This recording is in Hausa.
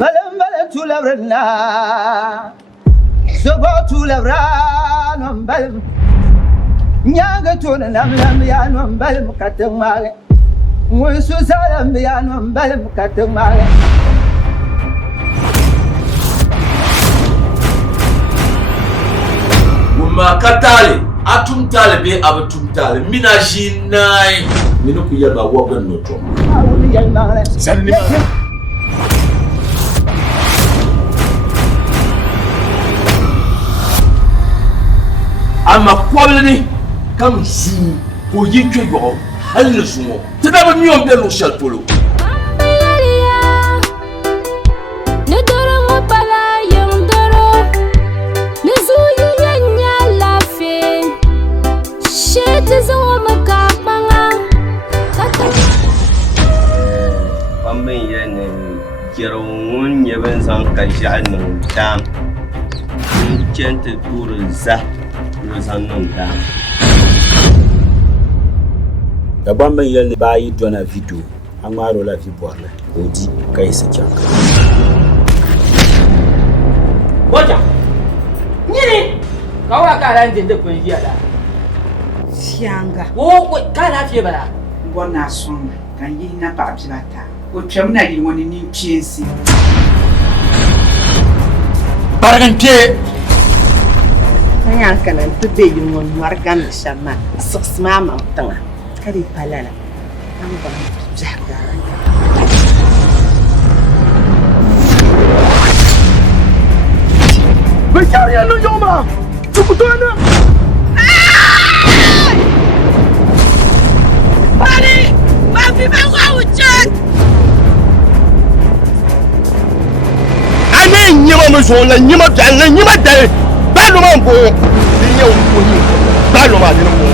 Balam to Lavrana. So go to Lavran, Balam. Nyaga to the Lambian, Balam Katamare. We Susan Bian, Balam Katamare. Makatale atumtale be abatumtale mina jinai mino kuyaba woga noto sani ma ama kwabelni kam zu ko yitwe go halle sumo tedaba miyon be lo shal polo Kirawun yaban san kashi annan ta kenta turin za rozannon ta Dagbani yelle bayi dona video amaro la fi boarle odi kai se chanka Boja nyini kawa kala ndende ko yi ada Sianga wo kala fi bara bona son kan yi na ba bibata o twam na yi woni ni piensi Baragante Saya kanan tu be yung wargan sama sesma ma tanga kari palala ang ba jaga Bencari anu yoma cukutana Pare mafi bawa ucap ane nyima musola nyima dal nyima dal balu mambo ni nyawu ko ni balu ma dinu ko